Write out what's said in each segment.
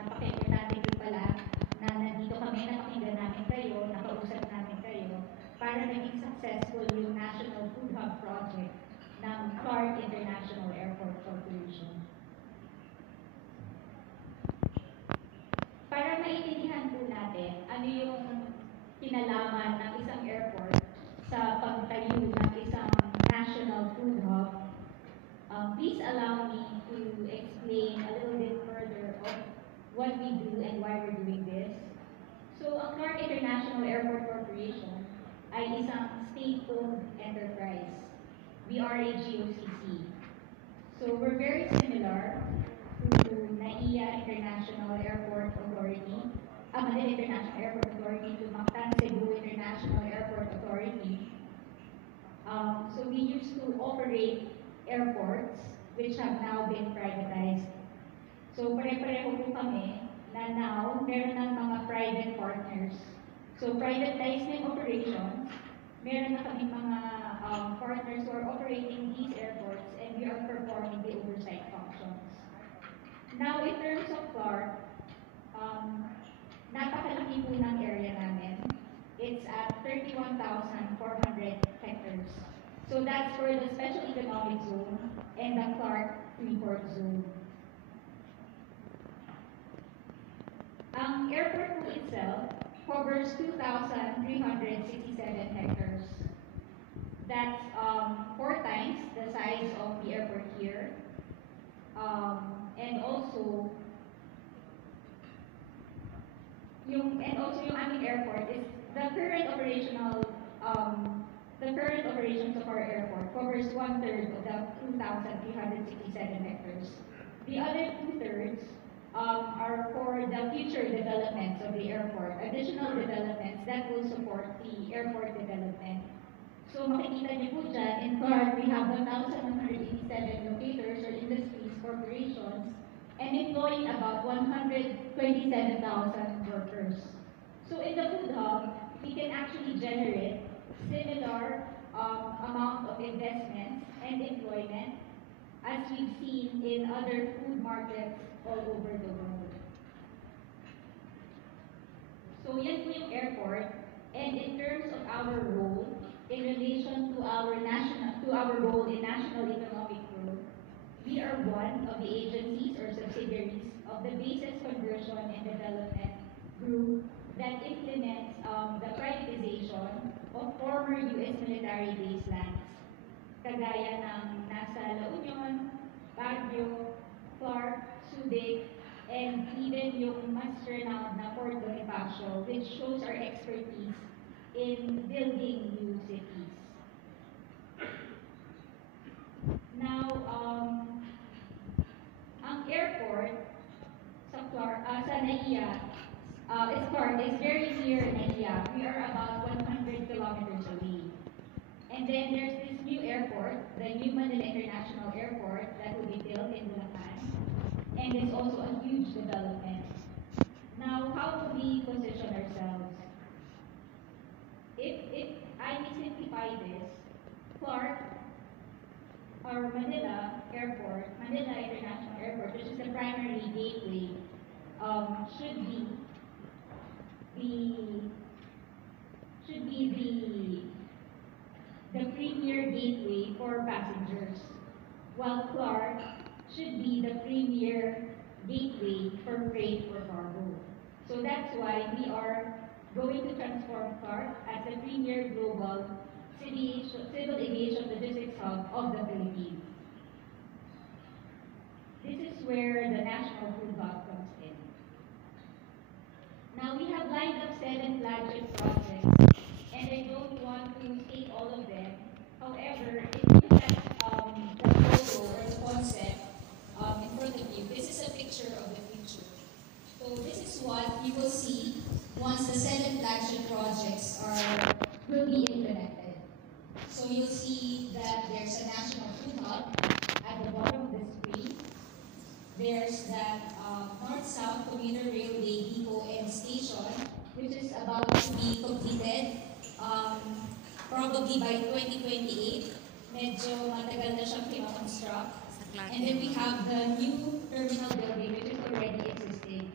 napaka-importante din pala na nandito kami, napakinggan namin kayo, nakausap namin kayo para maging successful yung National Food Hub Project ng Clark International Airport Corporation. Para maintindihan po natin ano yung kinalaman ng isang airport sa pagtayo ng isang national food hub, please allow me to explain a little bit further of what we do and why we're doing this. So, ang Clark International Airport Corporation ay isang state-owned enterprise. We are a GOCC. So, we're very similar to NAIA International Airport Authority, Manila International Airport Authority, to Mactan Cebu International Airport Authority. So we used to operate airports which have now been privatized. So pare-pareho po kami na now meron ng mga private partners. So privatized na operations, meron na kami mga partners who are operating these airports and we are performing the oversight functions. Now, in terms of Clark, napakalaki po ng area namin. It's at 31,400 hectares. So that's for the Special Economic Zone and the Clark Freeport Zone. Ang airport po itself covers 2,367 hectares. That's 4 times the size of the airport here. And also yung aming airport is the current operations of our airport covers 1/3 of the 2,367 hectares. The other 2/3 are for the future developments of the airport, additional developments that will support the airport development. So makikita niyo po dyan, in Clark, we have 1,187 locators or industries, corporations, and employing about 127,000 workers. So in the food hub, we can actually generate similar amount of investments and employment as we've seen in other food markets all over the world. So yan po yung airport, and in terms of our role, in relation to our role in national economic growth, we are one of the agencies or subsidiaries of the Bases Conversion and Development Group that implements the privatization of former U.S. military base lands, kagaya ng nasa La Union, Baguio, Clark, Subic, and even yung mas renowned na Fort Bonifacio, which shows our expertise in building new cities. Now, ang airport sa NAIA is very near NAIA. We are about 100 kilometers away. And then there's this new airport, the New Manila International Airport, that will be built in Bulacan. And it's also a huge development. Now, how do we position ourselves? If I may simplify this, Clark, our Manila International Airport, which is the primary gateway, should be the premier gateway for passengers, while Clark should be the premier gateway for freight or cargo. So that's why we are going to transform Clark as the premier global civil aviation logistics hub of the Philippines. This is where the National Food Hub comes in. Now we have lined up 7 flagship projects, and I don't want to state all of them. However, if you look at the photo or the concept in front of you, this is a picture of the future. So this is what you will see once the 7 flagship projects will be implemented. So you'll see that there's a national food hub at the bottom of the screen. There's that north-south commuter railway depot and station, which is about to be completed probably by 2028. Medyo matagal na siyang pinakonstruct. And then we have the new terminal building, which is already existing.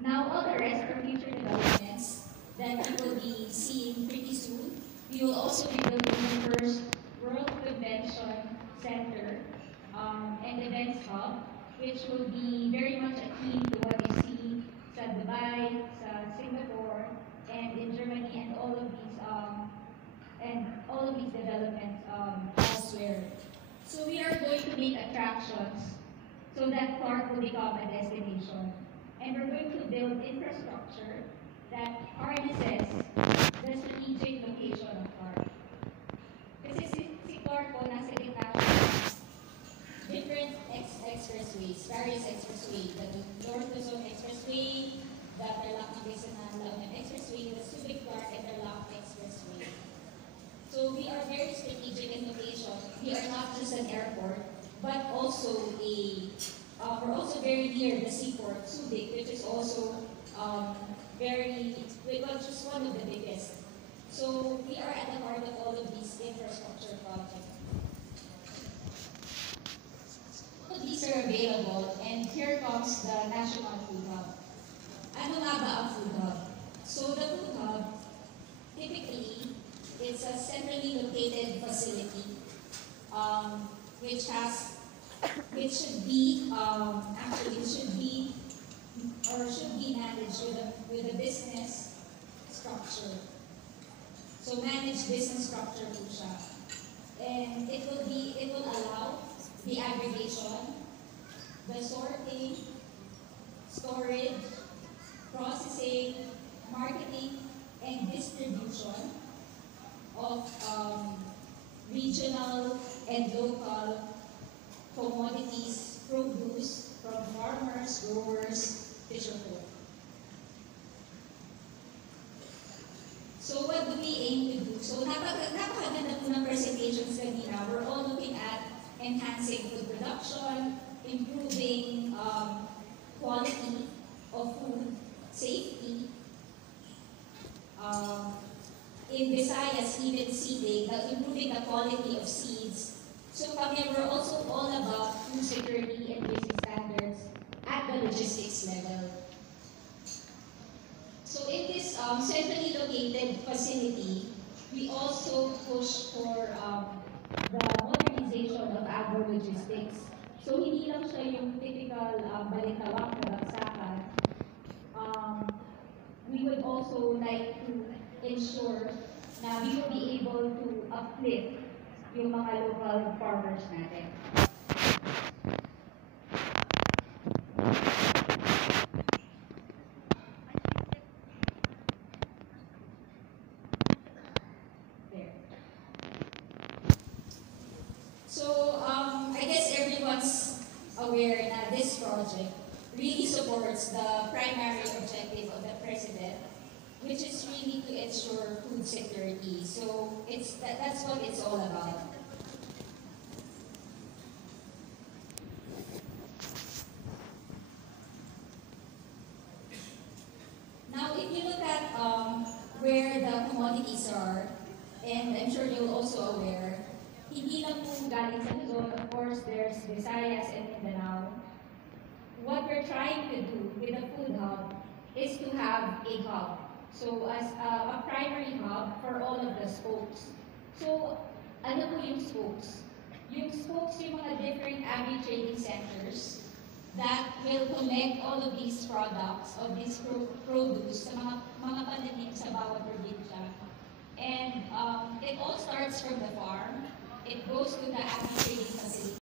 Now, all the rest are future developments that we will be seeing pretty soon. We will also be building the first World Convention Center and Events Hub, which will be very much akin to what you see sa Dubai, sa Singapore, and in Germany, and all of these developments elsewhere. So we are going to make attractions so that Clark will become a destination. And we're going to build infrastructure that harnesses the strategic location of Clark. Kasi si Clark po nasa gitna siya ng different expressways, various expressways, the North Luzon Expressway, the Tarlac Pangasinan Laonan Expressway, the Subic Clark and Tarlac Expressway. So we are very strategic in location. We are not just an airport, but also we're also very near the seaport, Subic, which is also just one of the biggest. So we are at the heart of all of these infrastructure projects. All of these are available, and here comes the National Food Hub. Ano nga ba ang Food Hub? So the Food Hub, typically, it's a centrally located facility which should be managed with a business structure. So managed business structure po siya. And it will allow the aggregation, the sorting, storage, processing, marketing, and distribution of regional and local commodities, produce from farmers, growers, fisherfolk. So what do we aim to do? So napakaganda po ng presentations kanina. We're all looking at enhancing food production, improving quality of food, safety, in Visayas, even seeding, improving the quality of seeds. So we're also all about food security and basic standards at the logistics level. So in this centrally located facility, we also push for the modernization of agro-logistics. So hindi lang siya yung typical balitawak na bagsakan. We would also like to ensure na we will be able to uplift yung mga local farmers natin. There. So, I guess everyone's aware that this project really supports the primary objective of the President, which is really to ensure food security. So that's what it's all about. Now, if you look at where the commodities are, and I'm sure you're also aware, hindi lang po galing sa Luzon. Of course, there's Visayas and Mindanao. What we're trying to do with the Food Hub is to have a hub. So as a primary hub for all of the spokes. So ano po yung spokes? Yung spokes yung mga different agri-trading centers that will connect all of these products, of these produce sa mga pananim sa bawat probinsya. And it all starts from the farm. It goes to the agri-trading facility.